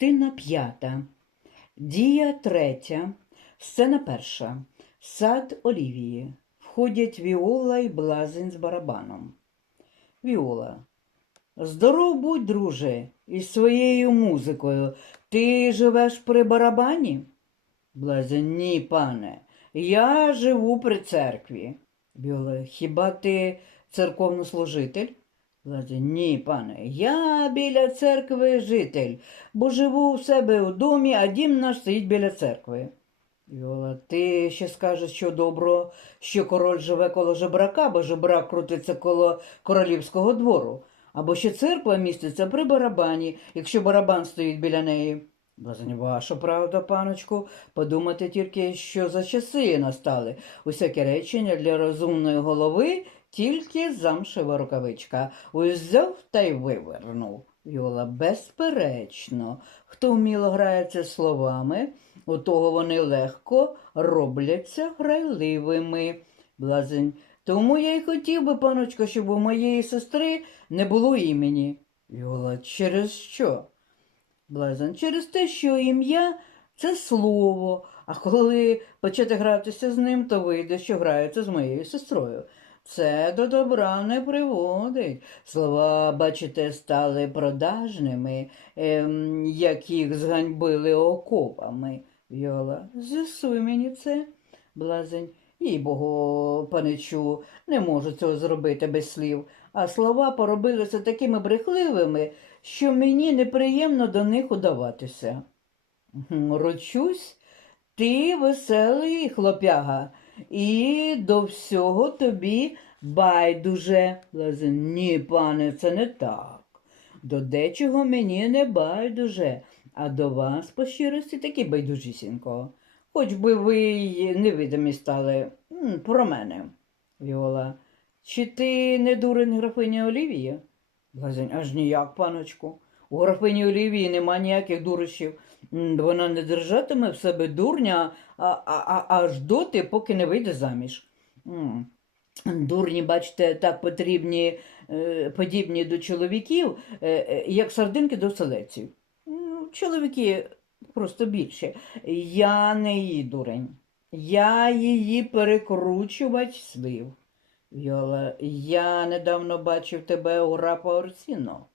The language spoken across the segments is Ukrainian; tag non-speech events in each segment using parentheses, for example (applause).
Частина п'ята. Дія третя. Сцена перша. Сад Олівії. Входять Віола і Блазень з барабаном. Віола. Здоров будь, друже, із своєю музикою. Ти живеш при барабані? Блазень, ні, пане. Я живу при церкві. Віола, хіба ти церковнослужитель? Ні, пане. Я біля церкви житель, бо живу у себе у домі, а дім наш стоїть біля церкви. Віола, ти ще скажеш, що добро, що король живе коло жебрака, бо жебрак крутиться коло королівського двору, або що церква міститься при барабані, якщо барабан стоїть біля неї. Блазень, ваша правда, паночку, подумати тільки, що за часи настали. Усяке речення для розумної голови тільки замшева рукавичка. Узяв та й вивернув. Віола, безперечно, хто вміло грається словами, у того вони легко робляться грайливими. Блазень. Тому я й хотів би, паночко, щоб у моєї сестри не було імені. Віола, через що? Блазень, через те, що ім'я це слово, а коли почати гратися з ним, то вийде, що грається з моєю сестрою. Це до добра не приводить. Слова, бачите, стали продажними, ем, як їх зганьбили окопами. Віола, з'ясуй мені це, блазень. Їй богу, паничу, не можу цього зробити без слів, а слова поробилися такими брехливими, що мені неприємно до них удаватися. Ручусь, ти веселий хлопяга, і до всього тобі байдуже. Лазин, ні, пане, це не так. До дечого мені не байдуже, а до вас, по щирості, таки байдужісінько. Хоч би ви й невидимі стали про мене. Віола. Чи ти не дурень графиня Олівія? Лазень, аж ніяк, паночку. У графині Олівії нема ніяких дурощів. Вона не держатиме в себе дурня а, а, а, аж доти, поки не вийде заміж. Дурні, бачите, так потрібні, е, подібні до чоловіків, е, е, як сардинки до селеців. Ну, Чоловіки просто більше. Я не її дурень. Я її перекручувач слів. Віола, я недавно бачив тебе у рапа Орсіно.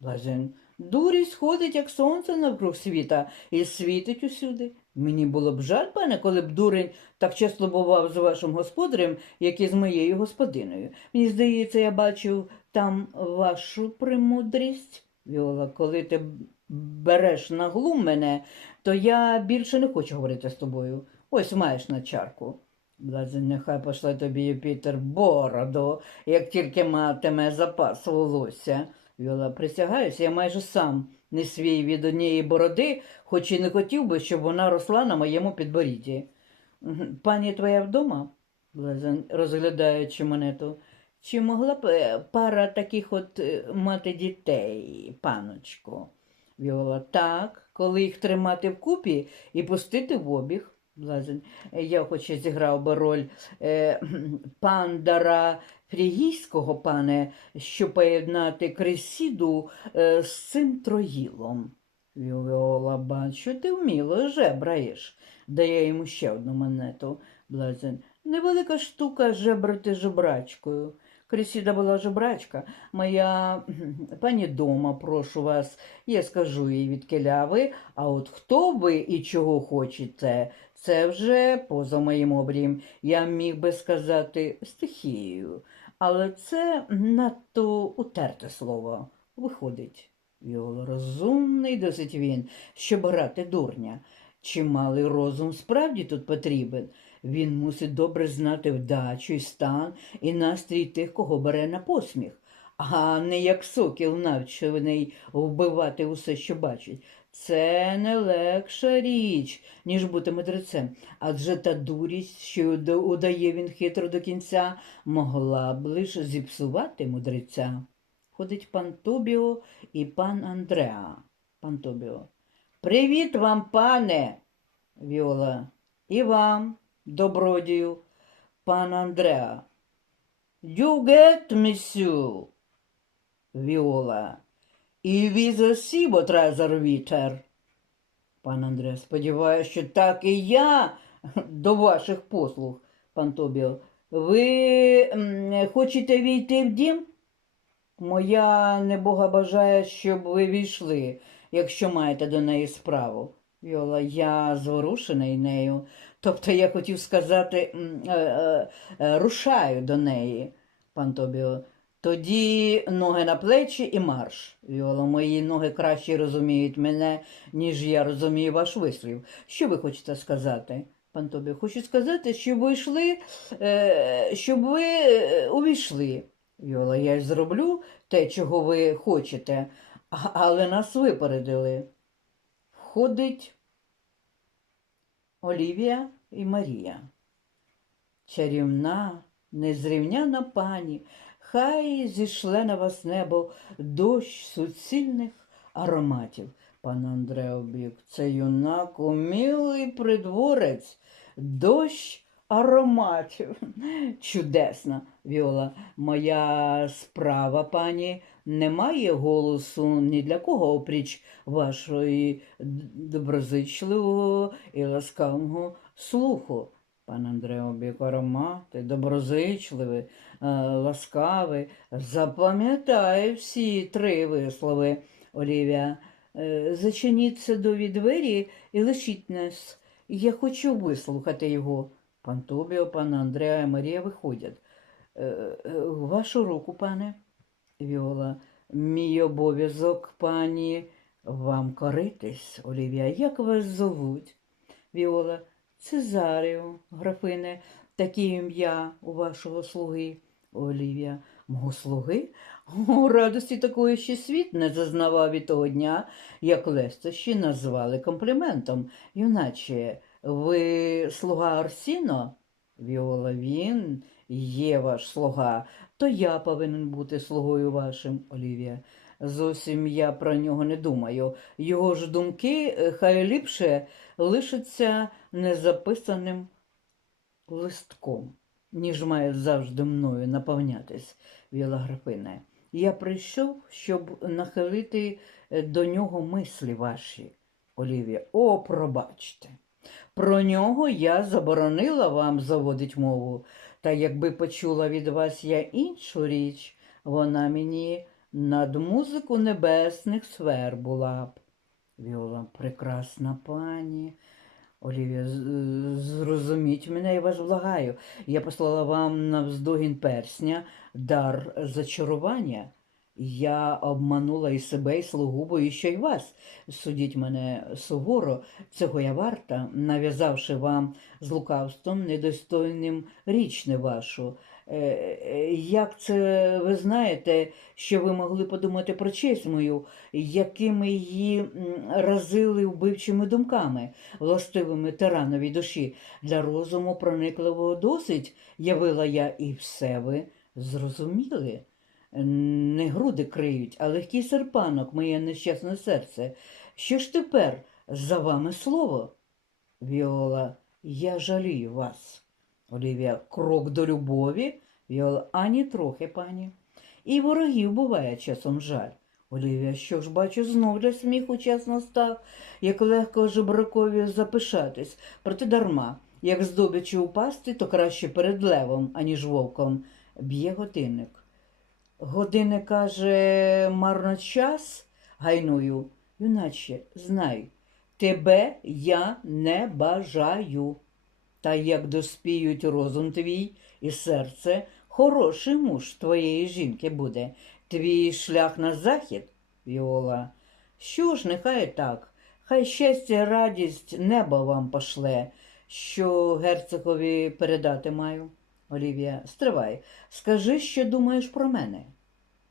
Блажен, дурість ходить, як сонце навкруг світа, і світить усюди. Мені було б жаль, пане, коли б дурень так часто бував з вашим господарем, як і з моєю господиною. Мені здається, я бачив там вашу премудрість. Віола, коли ти береш на глум мене, то я більше не хочу говорити з тобою. Ось маєш на чарку. Блазень, нехай пошле тобі Юпітер бороду, як тільки матиме запас волосся. Віола, присягаюся, я майже сам не свій від однієї бороди, хоч і не хотів би, щоб вона росла на моєму підборідді. Пані твоя вдома? Розглядаючи монету. Чи могла б е, пара таких от е, мати дітей, паночку? Віола, так, коли їх тримати вкупі і пустити в обіг. Блазень, «Е, я хоч і зіграв би роль е, пандара фрігійського, пане, щоб поєднати кресіду е, з цим троїлом. Віола, бачу, ти вміло жебраєш. Дає йому ще одну монету. Блазень. Невелика штука жебрати жебрачкою. Кресіда була жебрачка. Моя пані дома, прошу вас, я скажу їй від ви, а от хто ви і чого хочете, це вже поза моїм обрієм. Я міг би сказати стихією, але це надто утерте слово. Виходить. Віола розумний досить він, щоб грати дурня. Чималий розум справді тут потрібен. Він мусить добре знати вдачу і стан і настрій тих, кого бере на посміх, а не як сокіл навчений вбивати усе, що бачить. Це не легша річ, ніж бути мудрецем, адже та дурість, що уда- удає він хитро до кінця, могла б лише зіпсувати мудреця. Ходить пан Тобіо і пан Андреа. Пан Тобіо. Привіт вам, пане. Віола. І вам, добродію, пан Андреа. You get. Віола. І візосібо трезер вітер. Пан Андре, сподіваюся, що так і я до ваших послуг, пан Тобіо. Ви хочете війти в дім? Моя небога бажає, щоб ви війшли, якщо маєте до неї справу. Віола, я зворушений нею. Тобто я хотів сказати, е, е, е, рушаю до неї, пан Тобіо. Тоді ноги на плечі і марш. Віола, мої ноги краще розуміють мене, ніж я розумію ваш вислів. Що ви хочете сказати? Пан Тобіо, хочу сказати, щоб ви йшли, щоб ви увійшли. Віола, я зроблю те, чого ви хочете, але нас випередили. Входить Олівія і Марія. Чарівна, незрівняна пані, хай зішле на вас небо дощ суцільних ароматів. Пан Андре обік, це юнак, умілий придворець, дощ ароматів. (laughs) Чудесна, Віола, моя справа, пані, не має голосу ні для кого, опріч вашої доброзичливого і ласкавого слуху. Пан Андре обік, аромати, доброзичливий, е, ласкавий. Запам'ятай всі три вислови, Олівія. Е, Зачиніться до двері і лишіть нас. Я хочу вислухати його. Пан Тобіо, пан Андреа і Марія виходять. Е, Вашу руку, пане. Віола, мій обов'язок, пані, вам коритись, Олівія. Як вас зовуть? Віола, Цезаріо, графине, таке ім'я у вашого слуги. Олівія, мого слуги? О, радості такої ще світ не зазнавав від того дня, як лестощі назвали компліментом. Юначе, ви слуга Арсіно? Віола, він є ваш слуга, то я повинен бути слугою вашим, Олівія. Зовсім я про нього не думаю. Його ж думки е, хай ліпше лишаться незаписаним листком, ніж має завжди мною наповнятись, Віола Графине. Я прийшов, щоб нахилити е, до нього мислі ваші, Олівія. О, пробачте. Про нього я заборонила вам заводить мову, та якби почула від вас я іншу річ, вона мені над музику небесних сфер була б. Віола, прекрасна пані. Олівія, зрозуміть мене, я вас благаю. Я послала вам навздогін персня дар зачарування. Я обманула і себе, і слугу, бо і ще й вас. Судіть мене суворо, цього я варта, нав'язавши вам з лукавством недостойним річ не вашу. Е, е, Як це ви знаєте, що ви могли подумати про честь мою, якими її разили вбивчими думками, властивими тирановій душі? Для розуму проникливого досить явила я, і все ви зрозуміли. Не груди криють, а легкий серпанок, моє нещасне серце. Що ж тепер за вами слово? Віола, я жалію вас. Олівія, крок до любові. Віола, ані трохи, пані. І ворогів буває часом жаль. Олівія, що ж бачу, знов для сміху час настав, як легко жебракові запишатись, проте дарма. Як здобичі упасти, то краще перед левом, аніж вовком. Б'є годинник. Годинник каже, марно час, гайную, юначе, знай, тебе я не бажаю. Та як доспіють розум твій і серце, хороший муж твоєї жінки буде. Твій шлях на захід, Віола. Що ж, нехай так, хай щастя, радість небо вам пошле, що герцогові передати маю. Олівія, стривай, скажи, що думаєш про мене.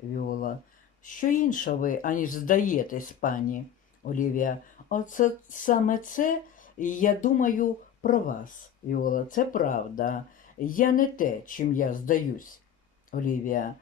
Віола, що інша ви, аніж здаєтесь, пані. Олівія, оце саме це я думаю про вас. Віола, це правда. Я не те, чим я здаюсь. Олівія.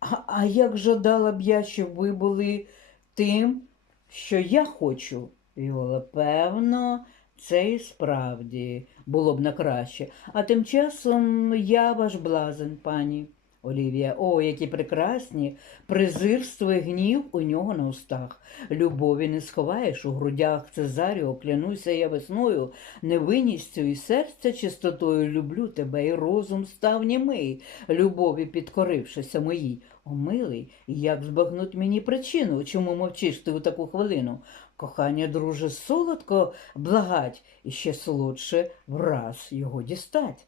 А, а як жадала б я, щоб ви були тим, що я хочу? Віола, певно, це і справді було б на краще. А тим часом я ваш блазен, пані. Олівія, о, які прекрасні, презирство і гнів у нього на устах. Любові не сховаєш у грудях Цезаріо, клянуся я весною, невинністю і серця чистотою люблю тебе, і розум став німий, любові підкорившися моїй. О, милий, як збагнуть мені причину, чому мовчиш ти у таку хвилину? Кохання, друже, солодко благать, і ще солодше враз його дістать.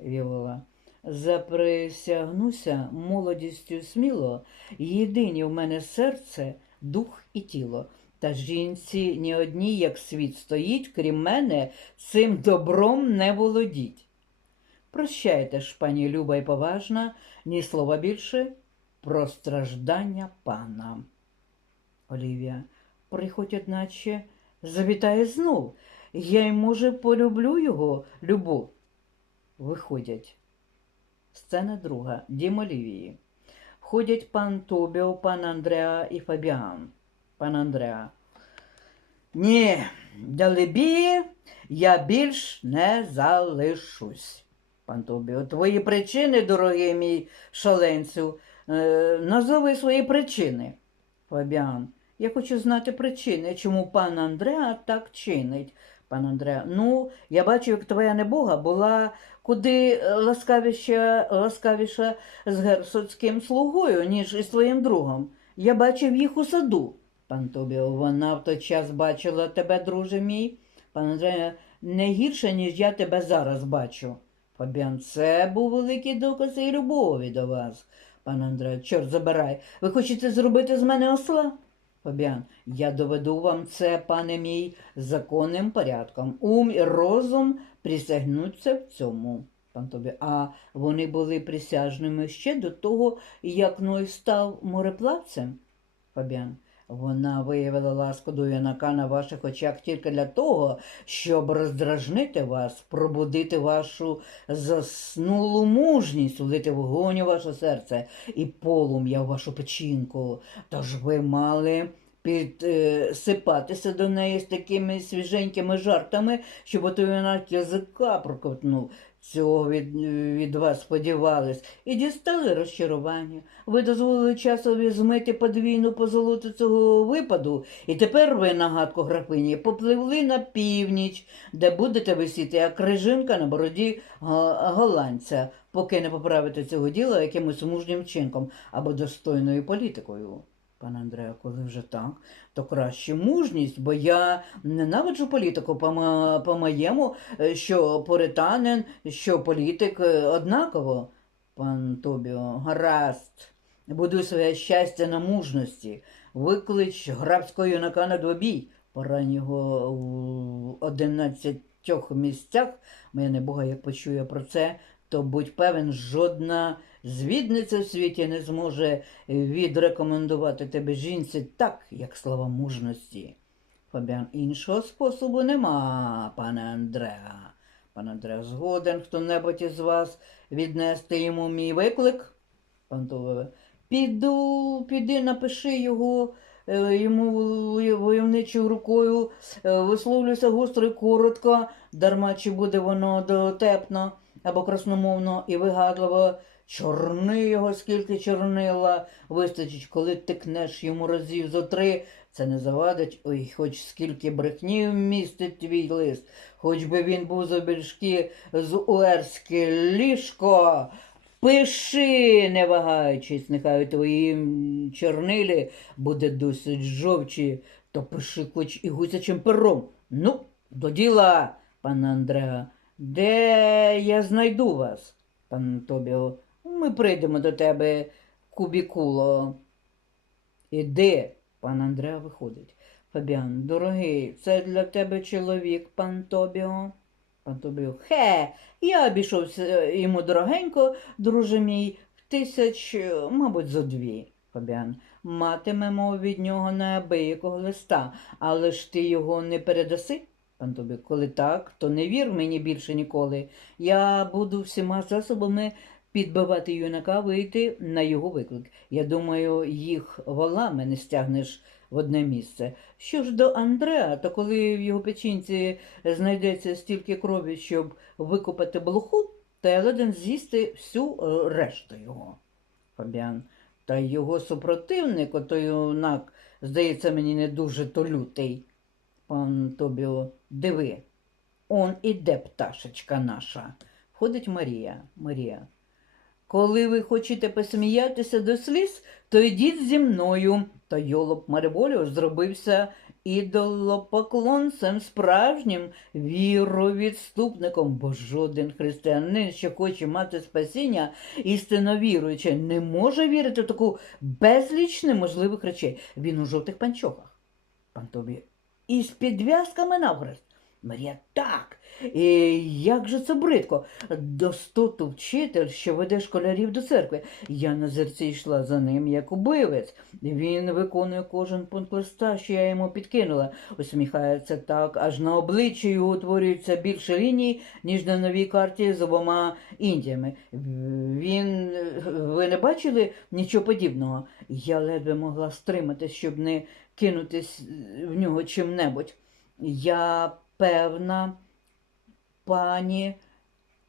Віола. Заприсягнуся молодістю сміло, єдині в мене серце, дух і тіло. Та жінці ні одній, як світ стоїть, крім мене, цим добром не володіть. Прощайте ж, пані Люба і поважна, ні слова більше про страждання пана. Олівія, приходь, одначе, завітає знов. Я й, може, полюблю його, любов. Виходять. Сцена друга. Дім Олівії. Входять пан Тобіо, пан Андреа і Фабіан. Пан Андреа. Ні, далебі, я більш не залишусь. Пан Тобіо, твої причини, дорогий мій шаленцю, е, назови свої причини. Фабіан. Я хочу знати причини, чому пан Андреа так чинить. Пан Андреа, ну, я бачу, як твоя небога була куди е, ласкавіша, ласкавіша з герцогським слугою, ніж із твоїм другом. Я бачив їх у саду. Пан Тобіо, вона в той час бачила тебе, друже мій. Пан Андреа, не гірше, ніж я тебе зараз бачу. Фабіан, це був великий доказ і любові до вас. Пан Андреа, чорт забирай, ви хочете зробити з мене осла? Фабіан, я доведу вам це, пане мій, законним порядком. Ум і розум присягнуться в цьому. Пан Тобі, а вони були присяжними ще до того, як Ной став мореплавцем? Фабіан, вона виявила ласку до юнака на ваших очах тільки для того, щоб роздражнити вас, пробудити вашу заснулу мужність, улити вогонь у ваше серце і полум'я в вашу печінку. Тож ви мали підсипатися до неї з такими свіженькими жартами, щоб ото юнак язика проковтнув. Цього від, від вас сподівались, і дістали розчарування. Ви дозволили часові змити подвійну позолоту цього випаду, і тепер ви, нагадку графині, попливли на північ, де будете висіти, як крижинка на бороді голландця, поки не поправите цього діла якимось мужнім вчинком або достойною політикою. Пане Андреа, коли вже так, то краще мужність, бо я ненавиджу політику. По, ма- по моєму, е, що поританин, що політик е, однаково. Пан Тобіо, гаразд, будуй своє щастя на мужності, виклич графського юнака на двобій, порань його в одинадцятьох місцях, моя небога, як почує про це, то будь певен, жодна звідниця в світі не зможе відрекомендувати тебе жінці так, як слова мужності. Фабіан, іншого способу нема, пане Андреа. Пан Андреа, згоден хто-небудь із вас віднести йому мій виклик? Пан Тулове, піду, піди, напиши його е, йому войовничою рукою, е, висловлюся гостро і коротко, дарма чи буде воно дотепно або красномовно і вигадливо. Чорни його, скільки чорнила вистачить, коли тикнеш йому разів зо три, це не завадить, ой, хоч скільки брехні вмістить твій лист, хоч би він був забільшки з уерське ліжко. Пиши, не вагаючись, нехай у твоїм чорнилі буде досить жовчі, то пиши хоч і гусячим пером. Ну, до діла, пане Андреа, де я знайду вас, пан Тобіо? Ми прийдемо до тебе, кубікуло. Іди, пан Андреа виходить. Фабіан, дорогий, це для тебе чоловік, пан Тобіо. Пан Тобіо, хе, я обійшовся йому дорогенько, друже мій, в тисяч, е, мабуть, зо дві. Фабіан, матимемо від нього неабиякого листа, але ж ти його не передаси? Пан Тобі, коли так, то не вір мені більше ніколи. Я буду всіма засобами підбивати юнака вийти на його виклик. Я думаю, їх волами не стягнеш в одне місце. Що ж до Андреа, то коли в його печінці знайдеться стільки крові, щоб викопати блоху, то я з'їсти всю е, решту його. Фабіан. Та його супротивник, отой юнак, здається, мені не дуже то лютий. Пан Тобіо, диви. Он іде пташечка наша. Входить Марія. Марія. Коли ви хочете посміятися до сліз, то йдіть зі мною. Та йолоп Мариболіо зробився ідолопоклонцем справжнім віровідступником, бо жоден християнин, що хоче мати спасіння, істинно віруючи, не може вірити в таку безліч неможливих речей. Він у жовтих панчохах. Пан Тобі. І з підв'язками навхрест. Марія, так. І як же це бридко. Достоту вчитель, що веде школярів до церкви. Я на зерці йшла за ним, як убивець. Він виконує кожен пункт листа, що я йому підкинула. Усміхається так, аж на обличчі його утворюється більше ліній, ніж на новій карті з обома індіями. Він. Ви не бачили нічого подібного? Я ледве могла стриматись, щоб не кинутись в нього чим-небудь. Я певна, пані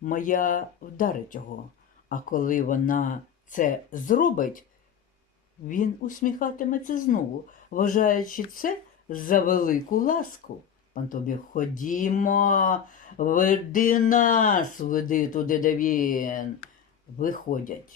моя вдарить його. А коли вона це зробить, він усміхатиметься знову, вважаючи це за велику ласку. Пан тобі, ходімо, веди нас, веди туди, де він. Виходять.